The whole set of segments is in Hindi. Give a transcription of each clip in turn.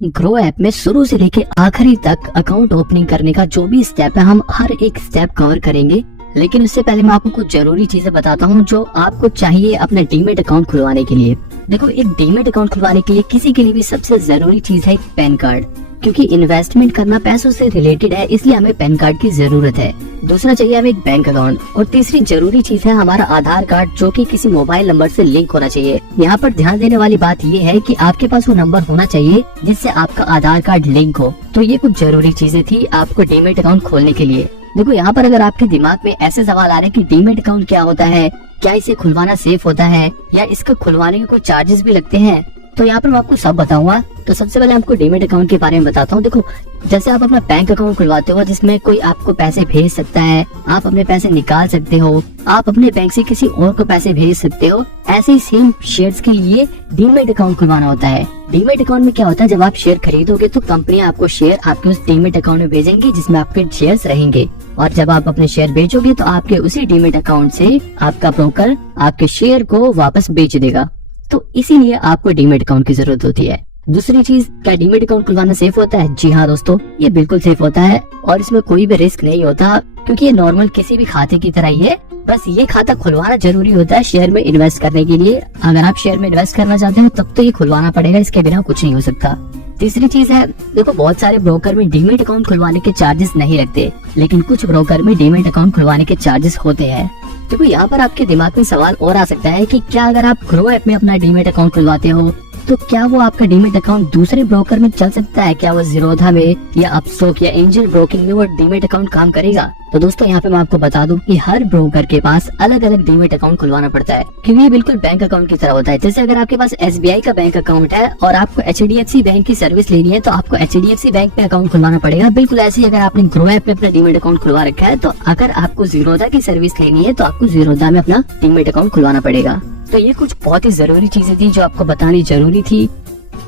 ग्रो ऐप में शुरू से लेके आखिरी तक अकाउंट ओपनिंग करने का जो भी स्टेप है, हम हर एक स्टेप कवर करेंगे। लेकिन उससे पहले मैं आपको कुछ जरूरी चीजें बताता हूँ जो आपको चाहिए अपने डीमेट अकाउंट खुलवाने के लिए। देखो, एक डीमेट अकाउंट खुलवाने के लिए किसी के लिए भी सबसे जरूरी चीज है एक पैन कार्ड, क्योंकि इन्वेस्टमेंट करना पैसों से रिलेटेड है, इसलिए हमें पैन कार्ड की जरूरत है। दूसरा चाहिए हमें एक बैंक अकाउंट, और तीसरी जरूरी चीज है हमारा आधार कार्ड, जो कि किसी मोबाइल नंबर से लिंक होना चाहिए। यहाँ पर ध्यान देने वाली बात ये है कि आपके पास वो नंबर होना चाहिए जिससे आपका आधार कार्ड लिंक हो। तो ये कुछ जरूरी चीजें थी आपको डीमेट अकाउंट खोलने के लिए। देखो, यहाँ पर अगर आपके दिमाग में ऐसे सवाल आ रहे हैं कि डीमेट अकाउंट क्या होता है, क्या इसे खुलवाना सेफ होता है, या इसका खुलवाने के कोई चार्जेस भी लगते हैं, तो यहाँ पर मैं आपको सब बताऊंगा। तो सबसे पहले आपको डीमेट अकाउंट के बारे में बताता हूँ। देखो, जैसे आप अपना बैंक अकाउंट खुलवाते हो जिसमें कोई आपको पैसे भेज सकता है, आप अपने पैसे निकाल सकते हो, आप अपने बैंक से किसी और को पैसे भेज सकते हो, ऐसे ही सेम शेयर्स के लिए डीमेट अकाउंट खुलवाना होता है। डीमेट अकाउंट में क्या होता है, जब आप शेयर खरीदोगे तो कंपनियां आपको शेयर आपके उस डीमेट अकाउंट में भेजेंगी जिसमें आपके शेयर्स रहेंगे, और जब आप अपने शेयर बेचोगे तो आपके उसी डीमेट अकाउंट से आपका ब्रोकर आपके शेयर को वापस बेच देगा। तो इसीलिए आपको डीमेट अकाउंट की जरूरत होती है। दूसरी चीज, क्या डीमेट अकाउंट खुलवाना सेफ होता है? जी हाँ दोस्तों, ये बिल्कुल सेफ होता है और इसमें कोई भी रिस्क नहीं होता, क्योंकि ये नॉर्मल किसी भी खाते की तरह ही है। बस ये खाता खुलवाना जरूरी होता है शेयर में इन्वेस्ट करने के लिए। अगर आप शेयर में इन्वेस्ट करना चाहते हो तब तो ये खुलवाना पड़ेगा, इसके बिना कुछ नहीं हो सकता। तीसरी चीज है, देखो, बहुत सारे ब्रोकर में डीमेट अकाउंट खुलवाने के चार्जेस नहीं लगते, लेकिन कुछ ब्रोकर में डीमेट अकाउंट खुलवाने के चार्जेस होते हैं। देखो, यहाँ पर आपके दिमाग में सवाल और आ सकता है कि क्या अगर आप ग्रो ऐप में अपना डीमेट अकाउंट खुलवाते हो तो क्या वो आपका डीमेट अकाउंट दूसरे ब्रोकर में चल सकता है? क्या वो ज़ीरोधा में या अपस्टॉक या एंजल ब्रोकिंग में वो डीमेट अकाउंट काम करेगा? तो दोस्तों, यहाँ पे मैं आपको बता दूं कि हर ब्रोकर के पास अलग अलग डीमेट अकाउंट खुलवाना पड़ता है, क्योंकि ये बिल्कुल बैंक अकाउंट की तरह होता है। जैसे अगर आपके पास SBI का बैंक अकाउंट है और आपको HDFC बैंक की सर्विस लेनी है तो आपको HDFC बैंक में अकाउंट खुलवाना पड़ेगा। बिल्कुल ऐसे ही अगर आपने ग्रो ऐप में अपना डीमेट अकाउंट खुलवा रखा है तो अगर आपको ज़ीरोधा की सर्विस लेनी है तो आपको ज़ीरोधा में अपना डीमेट अकाउंट खुलवाना पड़ेगा। तो ये कुछ बहुत ही जरूरी चीजें थी जो आपको बतानी जरूरी थी।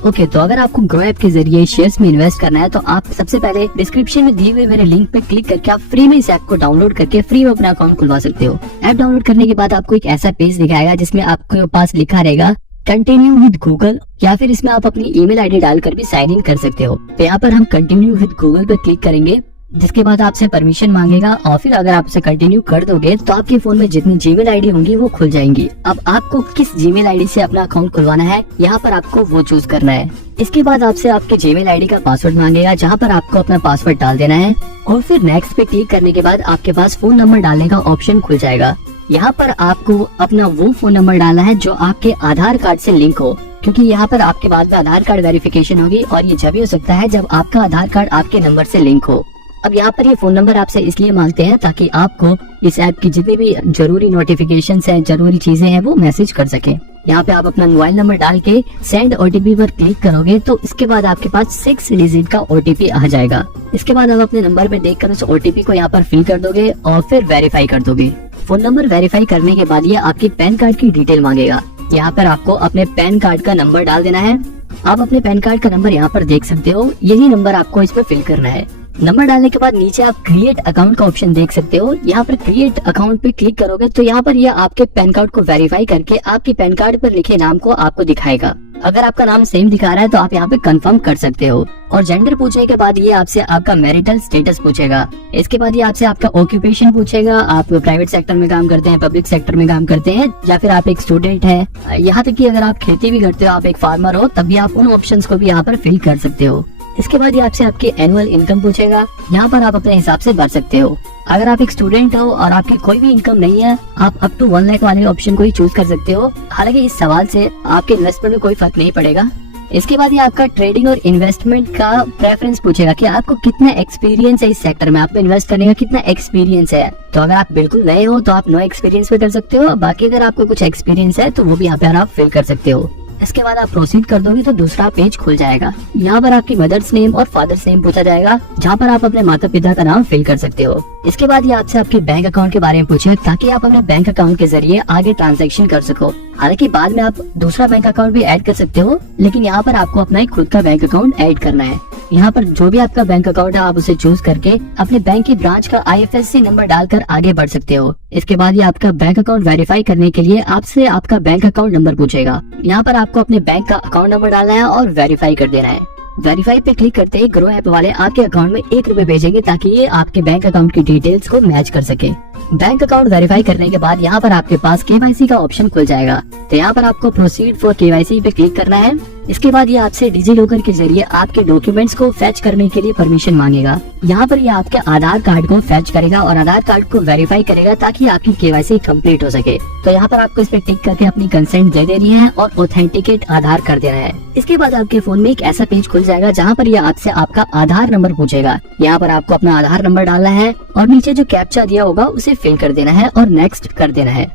ओके, तो अगर आपको ग्रो ऐप के जरिए शेयर्स में इन्वेस्ट करना है तो आप सबसे पहले डिस्क्रिप्शन में दिए हुए मेरे लिंक पे क्लिक करके आप फ्री में इस ऐप को डाउनलोड करके फ्री में अपना अकाउंट खुलवा सकते हो। ऐप डाउनलोड करने के बाद आपको एक ऐसा पेज दिखाएगा जिसमें आपके पास लिखा रहेगा कंटिन्यू विद गूगल, या फिर इसमें आप अपनी ईमेल आईडी डालकर भी साइन इन कर सकते हो। तो यहाँ पर हम कंटिन्यू विद गूगल पे क्लिक करेंगे, जिसके बाद आपसे परमिशन मांगेगा, और फिर अगर आप उसे कंटिन्यू कर दोगे तो आपके फोन में जितनी जीमेल आईडी होंगी वो खुल जाएंगी। अब आपको किस जीमेल आईडी से अपना अकाउंट खुलवाना है, यहाँ पर आपको वो चूज करना है। इसके बाद आपसे आपके जीमेल आईडी का पासवर्ड मांगेगा, जहाँ पर आपको अपना पासवर्ड डाल देना है, और फिर नेक्स्ट पे क्लिक करने के बाद आपके पास फोन नंबर डालने का ऑप्शन खुल जाएगा। यहाँ पर आपको अपना वो फोन नंबर डालना है जो आपके आधार कार्ड से लिंक हो, क्योंकि यहाँ पर आपके बाद में आधार कार्ड वेरिफिकेशन होगी, और ये जब ही हो सकता है जब आपका आधार कार्ड आपके नंबर से लिंक हो। अब यहाँ पर ये फोन नंबर आपसे इसलिए मांगते हैं ताकि आपको इस ऐप की जितनी भी जरूरी नोटिफिकेशंस हैं, जरूरी चीजें हैं, वो मैसेज कर सके। यहाँ पे आप अपना मोबाइल नंबर डाल के सेंड OTP पर क्लिक करोगे तो इसके बाद आपके पास 6 डिजिट का OTP आ जाएगा। इसके बाद आप अपने नंबर में देखकर उस OTP को यहाँ पर फिल कर दोगे और फिर वेरीफाई कर दोगे। फोन नंबर वेरीफाई करने के बाद ये आपकी पैन कार्ड की डिटेल मांगेगा। यहाँ पर आपको अपने पैन कार्ड का नंबर डाल देना है। आप अपने पैन कार्ड का नंबर यहाँ पर देख सकते हो, यही नंबर आपको इसमें फिल करना है। नंबर डालने के बाद नीचे आप क्रिएट अकाउंट का ऑप्शन देख सकते हो। यहाँ पर क्रिएट अकाउंट पे क्लिक करोगे तो यहाँ पर यह आपके पैन कार्ड को वेरीफाई करके आपके पैन कार्ड पर लिखे नाम को आपको दिखाएगा। अगर आपका नाम सेम दिखा रहा है तो आप यहाँ पे कंफर्म कर सकते हो। और जेंडर पूछने के बाद ये आपसे आपका मैरिटल स्टेटस पूछेगा। इसके बाद ये आपसे आपका ऑक्यूपेशन पूछेगा, आप प्राइवेट सेक्टर में काम करते हैं, पब्लिक सेक्टर में काम करते हैं, या फिर आप एक स्टूडेंट है। यहाँ तक कि अगर आप खेती भी करते हो, आप एक फार्मर हो, तब भी आप उन ऑप्शंस को भी यहाँ पर फिल कर सकते हो। इसके बाद ये आपसे आपकी एनुअल इनकम पूछेगा, यहाँ पर आप अपने हिसाब से भर सकते हो। अगर आप एक स्टूडेंट हो और आपकी कोई भी इनकम नहीं है, आप अप टू 1 लाख वाले ऑप्शन को ही चूज कर सकते हो। हालांकि इस सवाल से आपके इन्वेस्टमेंट में कोई फर्क नहीं पड़ेगा। इसके बाद ये आपका ट्रेडिंग और इन्वेस्टमेंट का प्रेफरेंस पूछेगा कि आपको कितना एक्सपीरियंस है इस सेक्टर में, आपको इन्वेस्ट करने का कितना एक्सपीरियंस है। तो अगर आप बिल्कुल नए हो तो आप नो एक्सपीरियंस पे कर सकते हो, बाकी अगर आपको कुछ एक्सपीरियंस है तो वो भी यहाँ पे आप फिल कर सकते हो। इसके बाद आप प्रोसीड कर दोगे तो दूसरा पेज खुल जाएगा। यहाँ पर आपकी मदर्स नेम और फादर्स नेम पूछा जाएगा, जहाँ पर आप अपने माता पिता का नाम फिल कर सकते हो। इसके बाद ये आपसे आपके बैंक अकाउंट के बारे में पूछे ताकि आप अपने बैंक अकाउंट के जरिए आगे ट्रांजैक्शन कर सको। हालांकि बाद में आप दूसरा बैंक अकाउंट भी ऐड कर सकते हो, लेकिन यहाँ पर आपको अपना एक खुद का बैंक अकाउंट ऐड करना है। यहाँ पर जो भी आपका बैंक अकाउंट है आप उसे चूज करके अपने बैंक की ब्रांच का IFSC नंबर डालकर आगे बढ़ सकते हो। इसके बाद ये आपका बैंक अकाउंट वेरीफाई करने के लिए आपसे आपका बैंक अकाउंट नंबर पूछेगा। यहाँ पर आपको अपने बैंक का अकाउंट नंबर डालना है और वेरीफाई कर देना है। वेरीफाई पे क्लिक करते ही ग्रो ऐप वाले आपके अकाउंट में 1 रुपए भेजेंगे ताकि ये आपके बैंक अकाउंट की डिटेल्स को मैच कर सके। बैंक अकाउंट वेरीफाई करने के बाद यहाँ पर आपके पास KYC का ऑप्शन खुल जाएगा। तो यहाँ पर आपको प्रोसीड फॉर KYC पे क्लिक करना है। इसके बाद ये आपसे डिजी लॉकर के जरिए आपके डॉक्यूमेंट्स को फेच करने के लिए परमिशन मांगेगा। यहाँ पर ये आपके आधार कार्ड को फेच करेगा और आधार कार्ड को वेरीफाई करेगा ताकि आपकी KYC कंप्लीट हो सके। तो यहाँ पर आपको इस पे टिक करके अपनी कंसेंट दे देनी है और ऑथेंटिकेट आधार कर देना है। इसके बाद आपके फोन में एक ऐसा पेज खुल जाएगा जहाँ पर ये आपसे आपका आधार नंबर पूछेगा। यहाँ पर आपको अपना आधार नंबर डालना है और नीचे जो कैप्चा दिया होगा उसे फिल कर देना है और नेक्स्ट कर देना है।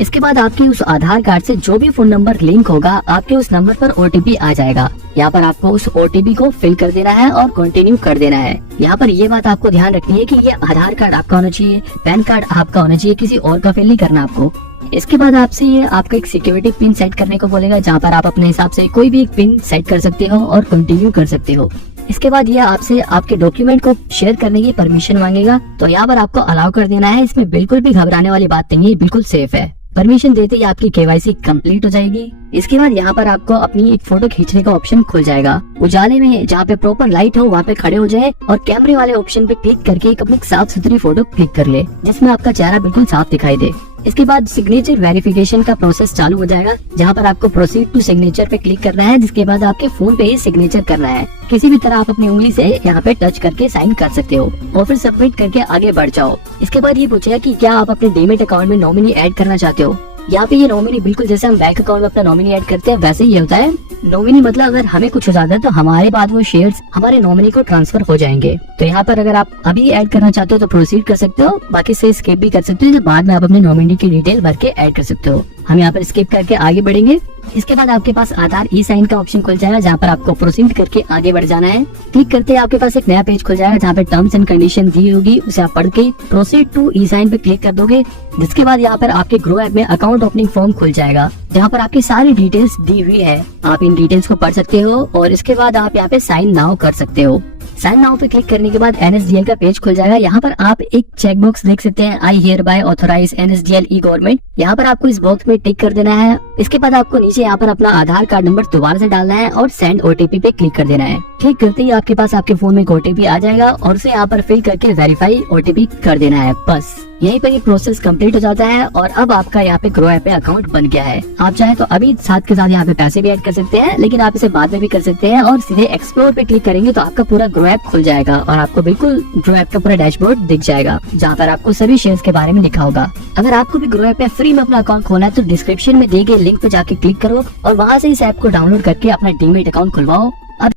इसके बाद आपके उस आधार कार्ड से जो भी फोन नंबर लिंक होगा आपके उस नंबर पर OTP आ जाएगा। यहाँ पर आपको उस OTP को फिल कर देना है और कंटिन्यू कर देना है। यहाँ पर ये बात आपको ध्यान रखनी है कि ये आधार कार्ड आपका होना चाहिए, पैन कार्ड आपका होना चाहिए, किसी और का फिल नहीं करना आपको। इसके बाद आपसे ये आपका एक सिक्योरिटी पिन सेट करने को बोलेगा जहाँ पर आप अपने हिसाब से कोई भी एक पिन सेट कर सकते हो और कंटिन्यू कर सकते हो। इसके बाद ये आपसे आपके डॉक्यूमेंट को शेयर करने की परमिशन मांगेगा। तो यहाँ पर आपको अलाउ कर देना है। इसमें बिल्कुल भी घबराने वाली बात नहीं है, बिल्कुल सेफ है। परमिशन देते ही आपकी KYC कंप्लीट हो जाएगी। इसके बाद यहाँ पर आपको अपनी एक फोटो खींचने का ऑप्शन खुल जाएगा। उजाले में जहाँ पे प्रॉपर लाइट हो वहाँ पे खड़े हो जाए और कैमरे वाले ऑप्शन पे क्लिक करके एक अपनी साफ सुथरी फोटो क्लिक कर ले जिसमें आपका चेहरा बिल्कुल साफ दिखाई दे। इसके बाद सिग्नेचर वेरिफिकेशन का प्रोसेस चालू हो जाएगा जहाँ पर आपको प्रोसीड टू सिग्नेचर पे क्लिक करना है। जिसके बाद आपके फोन पे ही सिग्नेचर करना है। किसी भी तरह आप अपनी उंगली से यहाँ पे टच करके साइन कर सकते हो और फिर सबमिट करके आगे बढ़ जाओ। इसके बाद ये पूछेगा कि क्या आप अपने डीमेट अकाउंट में नॉमिनी ऐड करना चाहते हो। यहाँ पे ये नॉमिनी बिल्कुल जैसे हम बैंक अकाउंट में अपना नॉमिनी ऐड करते हैं वैसे ही होता है। नॉमिनी मतलब अगर हमें कुछ हो जाता है तो हमारे बाद वो शेयर्स हमारे नॉमिनी को ट्रांसफर हो जाएंगे। तो यहाँ पर अगर आप अभी ऐड करना चाहते हो तो प्रोसीड कर सकते हो, बाकी से स्किप भी कर सकते हो। तो बाद में आप अपने नॉमिनी की डिटेल भर के ऐड कर सकते हो। हम यहाँ पर स्किप करके आगे बढ़ेंगे। इसके बाद आपके पास आधार ई-साइन का ऑप्शन खुल जाएगा जहाँ पर आपको प्रोसीड करके आगे बढ़ जाना है। क्लिक करते ही आपके पास एक नया पेज खुल जाएगा जहाँ पे टर्म्स एंड कंडीशन दी होगी, उसे आप पढ़ के प्रोसीड टू ई-साइन पे क्लिक कर दोगे। जिसके बाद यहाँ पर आपके ग्रो ऐप में अकाउंट ओपनिंग फॉर्म खुल जाएगा जहाँ पर आपकी सारी डिटेल्स दी हुई है। आप इन डिटेल्स को पढ़ सकते हो और इसके बाद आप यहाँ पे साइन नाउ कर सकते हो। साइन नाउ पे क्लिक करने के बाद NSDL का पेज खुल जाएगा। यहाँ पर आप एक चेक बॉक्स देख सकते हैं, I hereby authorise NSDL e government. यहाँ पर आपको इस बॉक्स में टिक कर देना है। इसके बाद आपको नीचे यहाँ पर अपना आधार कार्ड नंबर दोबारा से डालना है और सेंड OTP पे क्लिक कर देना है। क्लिक करते ही आपके पास आपके फोन में एक OTP आ जाएगा और उसे यहाँ पर फिल करके वेरीफाई OTP कर देना है। बस यहीं पर ये प्रोसेस कंप्लीट हो जाता है और अब आपका यहाँ पे ग्रो ऐप पे अकाउंट बन गया है। आप चाहे तो अभी साथ के साथ यहाँ पे पैसे भी ऐड कर सकते हैं, लेकिन आप इसे बाद में भी कर सकते हैं और सीधे एक्सप्लोर पे क्लिक करेंगे तो आपका पूरा ग्रो ऐप खुल जाएगा और आपको बिल्कुल ग्रो ऐप का पूरा डैशबोर्ड दिख जाएगा जहाँ पर आपको सभी शेयर्स के बारे में लिखा होगा। अगर आपको भी ग्रो ऐप पे फ्री में अपना अकाउंट खोलना है तो डिस्क्रिप्शन में दिए गए लिंक पे जाके क्लिक करो और वहाँ से इस ऐप को डाउनलोड करके अपना डीमेट अकाउंट खुलवाओ